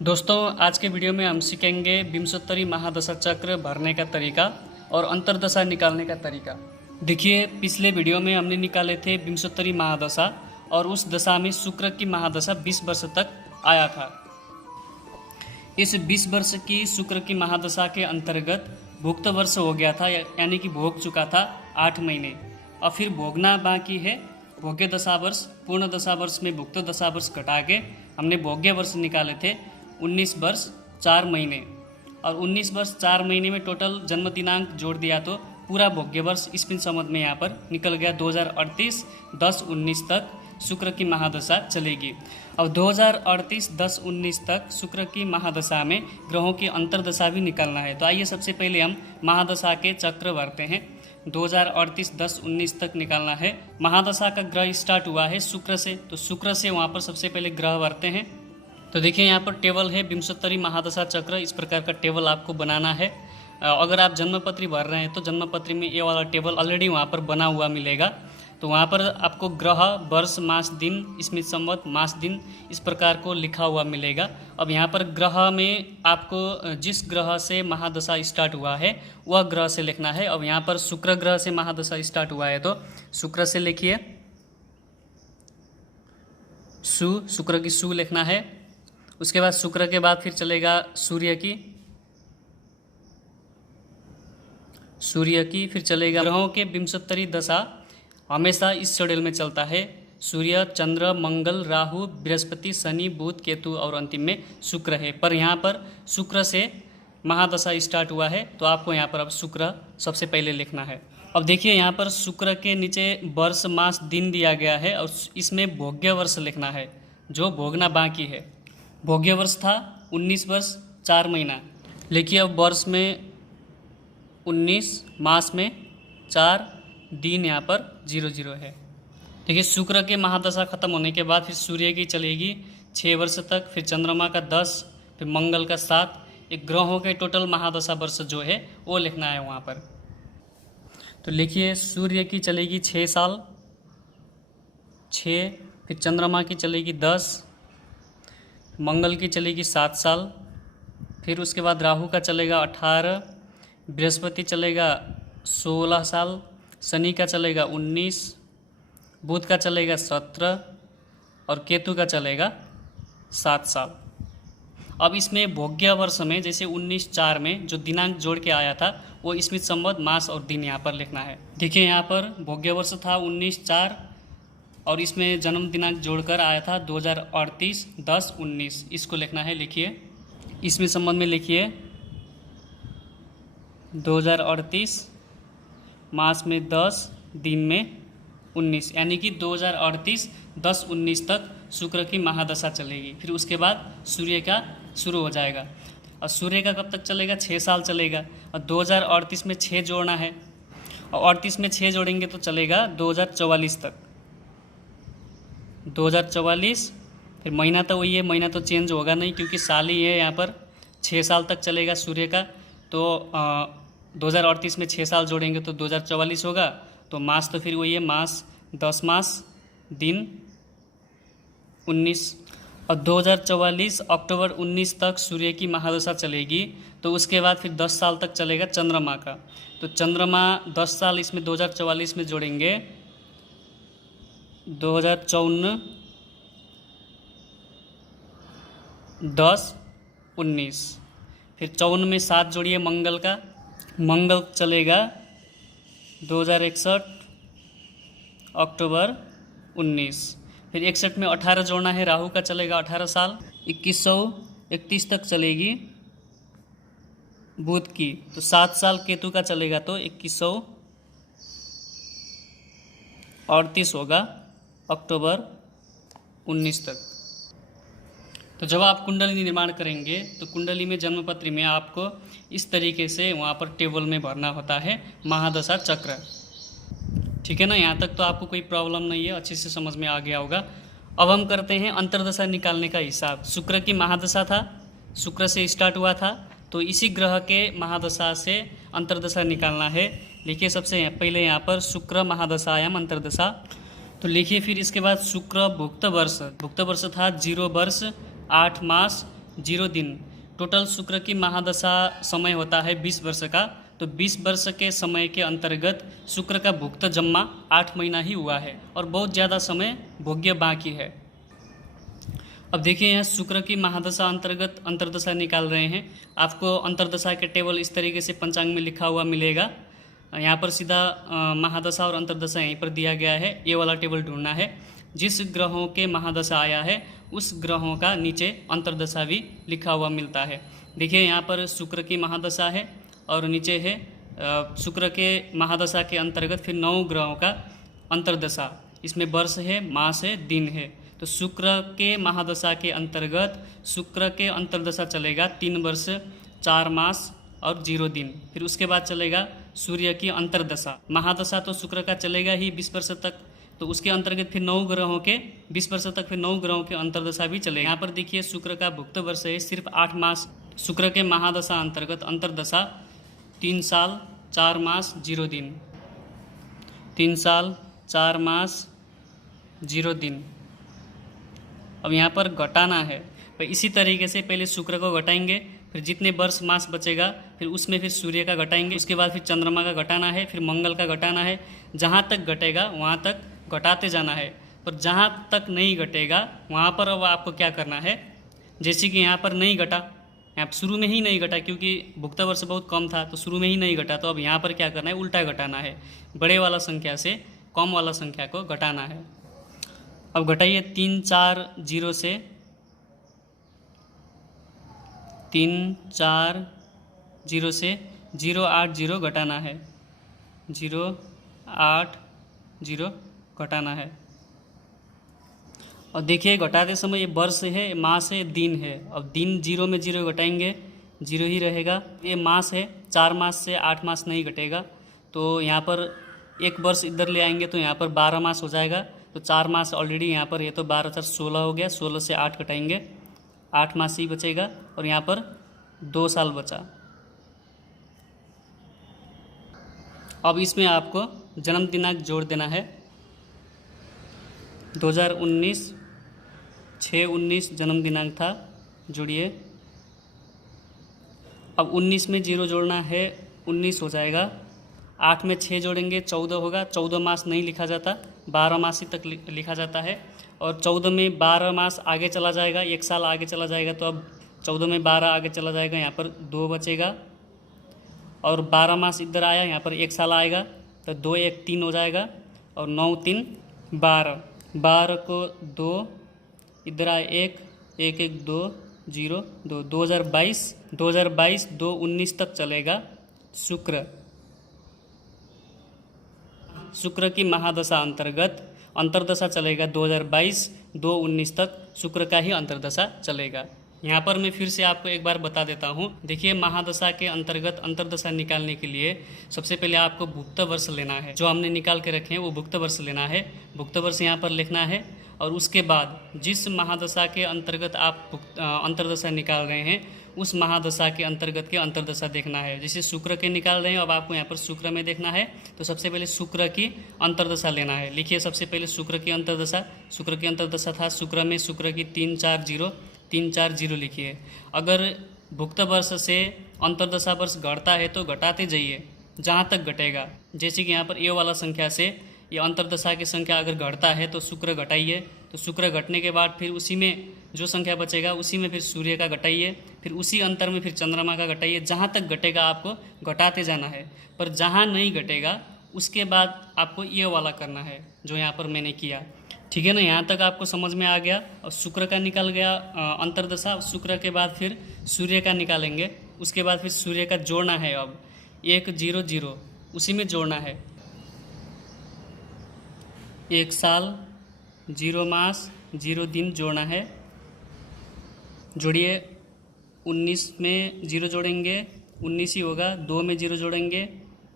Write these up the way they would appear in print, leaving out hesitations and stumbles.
दोस्तों, आज के वीडियो में हम सीखेंगे विंशोत्तरी महादशा चक्र भरने का तरीका और अंतर्दशा निकालने का तरीका। देखिए, पिछले वीडियो में हमने निकाले थे विंशोत्तरी महादशा और उस दशा में शुक्र की महादशा 20 वर्ष तक आया था। इस 20 वर्ष की शुक्र की महादशा के अंतर्गत भुक्त वर्ष हो गया था, यानी कि भोग चुका था 8 महीने। और फिर भोगना बाकी है भोग्य दशा वर्ष। पूर्ण दशा वर्ष में भुक्त दशा वर्ष घटा के हमने भोग्य वर्ष निकाले थे 19 वर्ष 4 महीने। और 19 वर्ष 4 महीने में टोटल जन्म दिनांक जोड़ दिया तो पूरा भोग्य वर्ष ईस्वी संवत में यहाँ पर निकल गया 2038 10-19 तक शुक्र की महादशा चलेगी। अब 2038 10-19 तक शुक्र की महादशा में ग्रहों की अंतर्दशा भी निकालना है। तो आइए सबसे पहले हम महादशा के चक्र भरते हैं। 2038 10-19 तक निकालना है। महादशा का ग्रह स्टार्ट हुआ है शुक्र से, तो शुक्र से वहाँ पर सबसे पहले ग्रह भरते हैं। तो देखिए, यहाँ पर टेबल है विंशोत्तरी महादशा चक्र। इस प्रकार का टेबल आपको बनाना है। अगर आप जन्मपत्री भर रहे हैं तो जन्मपत्री में ये वाला टेबल ऑलरेडी वहाँ पर बना हुआ मिलेगा। तो वहाँ पर आपको ग्रह, वर्ष, मास, दिन, ईस्वी संवत, मास, दिन इस प्रकार को लिखा हुआ मिलेगा। अब यहाँ पर ग्रह में आपको जिस ग्रह से महादशा स्टार्ट हुआ है वह ग्रह से लिखना है। अब यहाँ पर शुक्र ग्रह से महादशा स्टार्ट हुआ है तो शुक्र से लिखिए शुक्र की सु लिखना है। उसके बाद शुक्र के बाद फिर चलेगा सूर्य की फिर चलेगा ग्रहों के विंशोत्तरी दशा हमेशा इस शेड्यूल में चलता है। सूर्य, चंद्र, मंगल, राहु, बृहस्पति, शनि, बुध, केतु और अंतिम में शुक्र है। पर यहाँ पर शुक्र से महादशा स्टार्ट हुआ है तो आपको यहाँ पर अब शुक्र सबसे पहले लिखना है। अब देखिए, यहाँ पर शुक्र के नीचे वर्ष, मास, दिन दिया गया है और इसमें भोग्य वर्ष लिखना है जो भोगना बाकी है। भोग्य वर्ष था 19 वर्ष 4 महीना। लिखिए, अब वर्ष में 19, मास में 4, दिन यहाँ पर 00 है। देखिए, शुक्र के महादशा खत्म होने के बाद फिर सूर्य की चलेगी 6 वर्ष तक, फिर चंद्रमा का 10, फिर मंगल का 7। एक ग्रहों के टोटल महादशा वर्ष जो है वो लिखना है वहाँ पर। तो लिखिए, सूर्य की चलेगी 6 साल 6, फिर चंद्रमा की चलेगी 10, मंगल की चलेगी 7 साल, फिर उसके बाद राहु का चलेगा 18, बृहस्पति चलेगा 16 साल, शनि का चलेगा 19, बुध का चलेगा 17 और केतु का चलेगा 7 साल। अब इसमें भोग्य वर्ष में जैसे 19/4 में जो दिनांक जोड़ के आया था वो ईस्वी संवत, मास और दिन यहाँ पर लिखना है। देखिए, यहाँ पर भोग्य वर्ष था 19/4 और इसमें जन्म दिनांक जोड़कर आया था 2038 10-19, इसको लिखना है। लिखिए, ईस्वी संवत में लिखिए 2038, मास में 10, दिन में 19, यानी कि 2038 10-19 तक शुक्र की महादशा चलेगी। फिर उसके बाद सूर्य का शुरू हो जाएगा। और सूर्य का कब तक चलेगा? 6 साल चलेगा। और 2038 में 6 जोड़ना है और 38 में 6 जोड़ेंगे तो चलेगा 2044 तक। 2044, फिर महीना तो वही है, महीना तो चेंज होगा नहीं क्योंकि साल ही है। यहाँ पर 6 साल तक चलेगा सूर्य का। तो 2038 में 6 साल जोड़ेंगे तो 2044 होगा। तो मास तो फिर वही है, मास 10 मास, दिन 19। और 2044 अक्टूबर 19 तक सूर्य की महादशा चलेगी। तो उसके बाद फिर 10 साल तक चलेगा चंद्रमा का। तो चंद्रमा 10 साल इसमें 2044 में जोड़ेंगे 2054 10-19। फिर 54 में 7 जोड़िए मंगल का। मंगल चलेगा 2061 अक्टूबर 19। फिर 61 में 18 जोड़ना है, राहु का चलेगा 18 साल। 2131 तक चलेगी बुध की। तो 7 साल केतु का चलेगा तो 2138 होगा अक्टूबर 19 तक। तो जब आप कुंडली निर्माण करेंगे तो कुंडली में, जन्मपत्री में आपको इस तरीके से वहाँ पर टेबल में भरना होता है महादशा चक्र। ठीक है ना? यहाँ तक तो आपको कोई प्रॉब्लम नहीं है, अच्छे से समझ में आ गया होगा। अब हम करते हैं अंतर्दशा निकालने का हिसाब। शुक्र की महादशा था, शुक्र से स्टार्ट हुआ था, तो इसी ग्रह के महादशा से अंतर्दशा निकालना है। लिखिए, सबसे पहले यहाँ पर शुक्र महादशायाम अंतर्दशा। तो लिखिए, फिर इसके बाद शुक्र भुक्त वर्ष था 0 वर्ष 8 मास 0 दिन। टोटल शुक्र की महादशा समय होता है 20 वर्ष का। तो 20 वर्ष के समय के अंतर्गत शुक्र का भुक्त जन्मा 8 महीना ही हुआ है और बहुत ज़्यादा समय भोग्य बाकी है। अब देखिए यहाँ शुक्र की महादशा अंतर्गत अंतर्दशा निकाल रहे हैं। आपको अंतर्दशा के टेबल इस तरीके से पंचांग में लिखा हुआ मिलेगा। यहाँ पर सीधा महादशा और अंतर्दशा यहीं पर दिया गया है। ये वाला टेबल ढूंढना है। जिस ग्रहों के महादशा आया है उस ग्रहों का नीचे अंतर्दशा भी लिखा हुआ मिलता है। देखिए यहाँ पर शुक्र की महादशा है और नीचे है शुक्र के महादशा के अंतर्गत फिर 9 ग्रहों का अंतर्दशा। इसमें वर्ष है, मास है, दिन है। तो शुक्र के महादशा के अंतर्गत शुक्र के अंतर्दशा चलेगा 3 वर्ष 4 मास और 0 दिन। फिर उसके बाद चलेगा सूर्य की अंतर्दशा। महादशा तो शुक्र का चलेगा ही 20 वर्ष तक, तो उसके अंतर्गत फिर 9 ग्रहों के 20 वर्ष तक फिर 9 ग्रहों के अंतर्दशा भी चलेगा। यहाँ पर देखिए शुक्र का भुक्त वर्ष है सिर्फ 8 मास। शुक्र के महादशा अंतर्गत अंतर्दशा 3 साल 4 मास 0 दिन, 3 साल 4 मास 0 दिन। अब यहाँ पर घटाना है। तो इसी तरीके से पहले शुक्र को घटाएंगे, फिर जितने वर्ष मास बचेगा फिर उसमें फिर सूर्य का घटाएंगे। उसके बाद फिर चंद्रमा का घटाना है, फिर मंगल का घटाना है। जहाँ तक घटेगा वहाँ तक घटाते जाना है। पर जहाँ तक नहीं घटेगा वहाँ पर अब आपको क्या करना है, जैसे कि यहाँ पर नहीं घटा, यहाँ शुरू में ही नहीं घटा क्योंकि भुक्त वर्ष बहुत कम था तो शुरू में ही नहीं घटा। तो अब यहाँ पर क्या करना है, उल्टा घटाना है। बड़े वाला संख्या से कम वाला संख्या को घटाना है। अब घटाइए 3 4 0 से 3 4 0 से 0 8 0 घटाना है, 0 8 0 घटाना है। और देखिए घटाते समय ये वर्ष है, मास है, दिन है। अब दिन 0 में 0 घटाएंगे 0 ही रहेगा। ये मास है, 4 मास से 8 मास नहीं घटेगा। तो यहाँ पर एक वर्ष इधर ले आएंगे तो यहाँ पर 12 मास हो जाएगा। तो 4 मास ऑलरेडी यहाँ पर ये तो 12 4 16 हो गया। 16 से 8 घटाएंगे 8 मास ही बचेगा और यहाँ पर 2 साल बचा। अब इसमें आपको जन्म दिनांक जोड़ देना है। 2019 6/19 जन्म दिनांक था, जोड़िए। अब 19 में 0 जोड़ना है, 19 हो जाएगा। 8 में 6 जोड़ेंगे 14 होगा। 14 मास नहीं लिखा जाता, 12 मास ही तक लिखा जाता है। और 14 में 12 मास आगे चला जाएगा, 1 साल आगे चला जाएगा। तो अब 14 में 12 आगे चला जाएगा, यहाँ पर 2 बचेगा। और 12 मास इधर आया, यहाँ पर 1 साल आएगा तो 2 1 3 हो जाएगा। और 9 3 12, 12 को 2 इधर आए 1 1 1 2 0 2। 2022 2 19 तक चलेगा शुक्र की महादशा अंतर्गत अंतर्दशा चलेगा 2022 2 19 तक शुक्र का ही अंतर्दशा चलेगा। यहाँ पर मैं फिर से आपको एक बार बता देता हूँ। देखिए महादशा के अंतर्गत अंतर्दशा निकालने के लिए सबसे पहले आपको भुक्त वर्ष लेना है। जो हमने निकाल के रखे हैं वो भुक्त वर्ष लेना है। भुक्त वर्ष यहाँ पर लिखना है और उसके बाद जिस महादशा के अंतर्गत आप अंतर्दशा निकाल रहे हैं उस महादशा के अंतर्गत के अंतर्दशा देखना है। जैसे शुक्र के निकाल रहे हैं, अब आपको यहाँ पर शुक्र में देखना है तो सबसे पहले शुक्र की अंतर्दशा लेना है। लिखिए सबसे पहले शुक्र की अंतर्दशा। शुक्र की अंतर्दशा था शुक्र में शुक्र की 3 4 0 3 4 0 लिखिए। अगर भुक्त वर्ष से अंतर्दशा वर्ष घटता है तो घटाते जाइए जहाँ तक घटेगा। जैसे कि यहाँ पर ये वाला संख्या से ये अंतर्दशा की संख्या अगर घटता है तो शुक्र घटाइए। तो शुक्र घटने के बाद फिर उसी में जो संख्या बचेगा उसी में फिर सूर्य का घटाइए, फिर उसी अंतर में फिर चंद्रमा का घटाइए। जहाँ तक घटेगा आपको घटाते जाना है। पर जहाँ नहीं घटेगा उसके बाद आपको ये वाला करना है जो यहाँ पर मैंने किया। ठीक है ना, यहाँ तक आपको समझ में आ गया। और शुक्र का निकल गया अंतर्दशा। शुक्र के बाद फिर सूर्य का निकालेंगे। उसके बाद फिर सूर्य का जोड़ना है। अब 1 0 0 उसी में जोड़ना है। 1 साल 0 मास 0 दिन जोड़ना है। जोड़िए 19 में 0 जोड़ेंगे 19 ही होगा। 2 में 0 जोड़ेंगे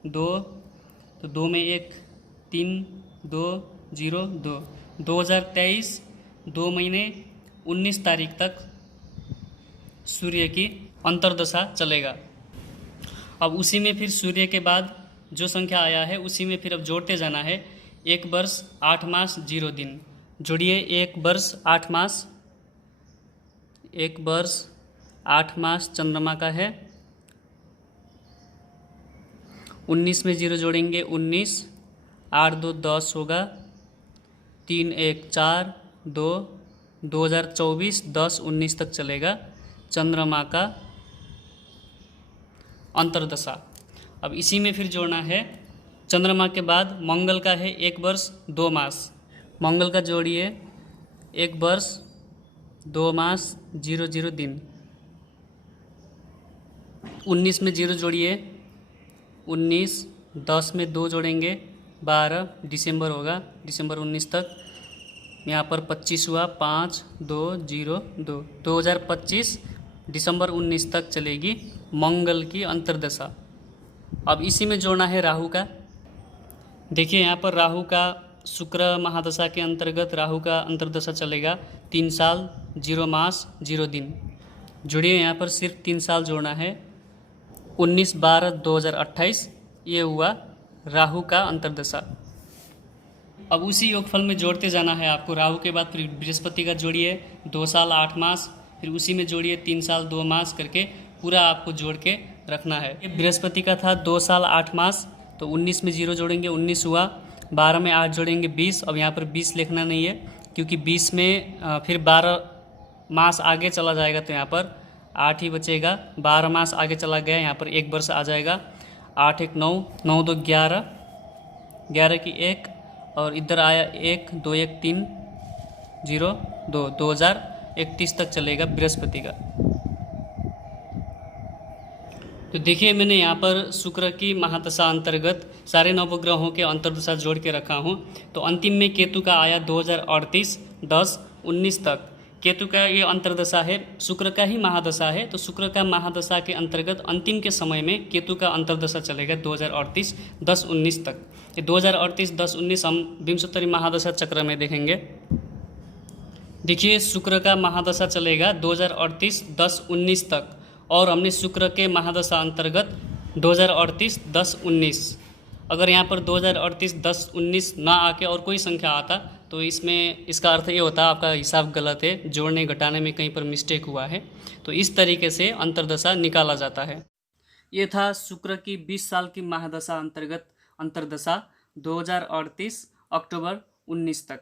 2, तो 2 में 1 3 2 0 2। 2023 2 महीने 19 तारीख तक सूर्य की अंतर्दशा चलेगा। अब उसी में फिर सूर्य के बाद जो संख्या आया है उसी में फिर अब जोड़ते जाना है। 1 वर्ष 8 मास 0 दिन। जोड़िए 1 वर्ष 8 मास 1 वर्ष 8 मास चंद्रमा का है। 19 में 0 जोड़ेंगे 19, 8 2 10 होगा, 3 1 4 2, 2024 10 19 तक चलेगा चंद्रमा का अंतर्दशा। अब इसी में फिर जोड़ना है चंद्रमा के बाद मंगल का है 1 वर्ष 2 मास, मंगल का जोड़िए 1 वर्ष 2 मास 0 0 दिन। 19 में 0 जोड़िए 19, 10 में 2 जोड़ेंगे 12, दिसंबर होगा, दिसंबर 19 तक। यहाँ पर 25 हुआ, 5 2 0 2, 2025 दिसंबर 19 तक चलेगी मंगल की अंतर्दशा। अब इसी में जोड़ना है राहु का। देखिए यहाँ पर राहु का शुक्र महादशा के अंतर्गत राहु का अंतर्दशा चलेगा 3 साल 0 मास 0 दिन। जुड़िए, यहाँ पर सिर्फ 3 साल जोड़ना है। 19/12/2028 ये हुआ राहु का अंतर्दशा। अब उसी योगफल में जोड़ते जाना है आपको। राहु के बाद फिर बृहस्पति का जोड़िए 2 साल 8 मास, फिर उसी में जोड़िए 3 साल 2 मास करके पूरा आपको जोड़ के रखना है। ये बृहस्पति का था 2 साल 8 मास, तो 19 में 0 जोड़ेंगे 19 हुआ, 12 में 8 जोड़ेंगे 20। अब यहाँ पर 20 लिखना नहीं है क्योंकि 20 में फिर 12 मास आगे चला जाएगा तो यहाँ पर 8 ही बचेगा। 12 मास आगे चला गया, यहाँ पर 1 वर्ष आ जाएगा। 8 1 9, 9 2 11, 11 की 1 और इधर आया 1 2 1 3 0 2, 2031 तक चलेगा बृहस्पति का। तो देखिए मैंने यहाँ पर शुक्र की महादशा अंतर्गत सारे नवग्रहों के अंतर्दशा जोड़ के रखा हूँ। तो अंतिम में केतु का आया 2038 10 19 तक। केतु का ये अंतर्दशा है, शुक्र का ही महादशा है, तो शुक्र का महादशा के अंतर्गत अंतिम के समय में केतु का अंतर्दशा चलेगा 2038 10 19 तक। ये 2038 10 19 हम विंशोत्तरी महादशा चक्र में देखेंगे। देखिए शुक्र का महादशा चलेगा 2038 10 19 तक और हमने शुक्र के महादशा अंतर्गत 2038 10 19। अगर यहाँ पर 2038 10 19 ना आके और कोई संख्या आता तो इसमें इसका अर्थ ये होता है आपका हिसाब गलत है, जोड़ने घटाने में कहीं पर मिस्टेक हुआ है। तो इस तरीके से अंतर्दशा निकाला जाता है। ये था शुक्र की 20 साल की महादशा अंतर्गत अंतर्दशा 2038 अक्टूबर 19 तक।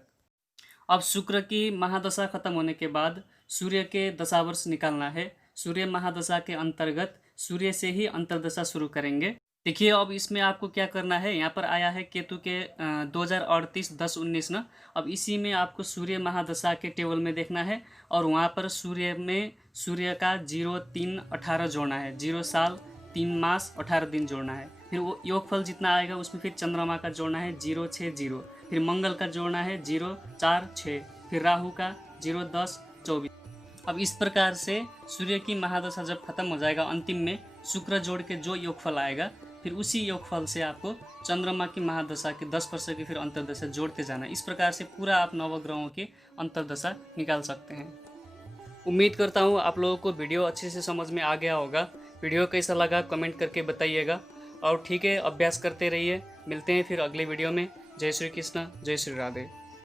अब शुक्र की महादशा खत्म होने के बाद सूर्य के दशावर्ष निकालना है। सूर्य महादशा के अंतर्गत सूर्य से ही अंतर्दशा शुरू करेंगे। देखिए अब इसमें आपको क्या करना है, यहाँ पर आया है केतु के 2038 10 19 ना। अब इसी में आपको सूर्य महादशा के टेबल में देखना है और वहाँ पर सूर्य में सूर्य का 0 3 18 जोड़ना है। 0 साल 3 मास 18 दिन जोड़ना है। फिर वो योगफल जितना आएगा उसमें फिर चंद्रमा का जोड़ना है 0 6 0, फिर मंगल का जोड़ना है 0 4 6, फिर राहु का 0 10 24। अब इस प्रकार से सूर्य की महादशा जब खत्म हो जाएगा अंतिम में शुक्र जोड़ के जो योगफल आएगा फिर उसी योगफल से आपको चंद्रमा की महादशा के 10 वर्ष की फिर अंतर्दशा जोड़ते जाना। इस प्रकार से पूरा आप नवग्रहों की अंतर्दशा निकाल सकते हैं। उम्मीद करता हूँ आप लोगों को वीडियो अच्छे से समझ में आ गया होगा। वीडियो कैसा लगा कमेंट करके बताइएगा और ठीक है अभ्यास करते रहिए। मिलते हैं फिर अगले वीडियो में। जय श्री कृष्ण, जय श्री राधे।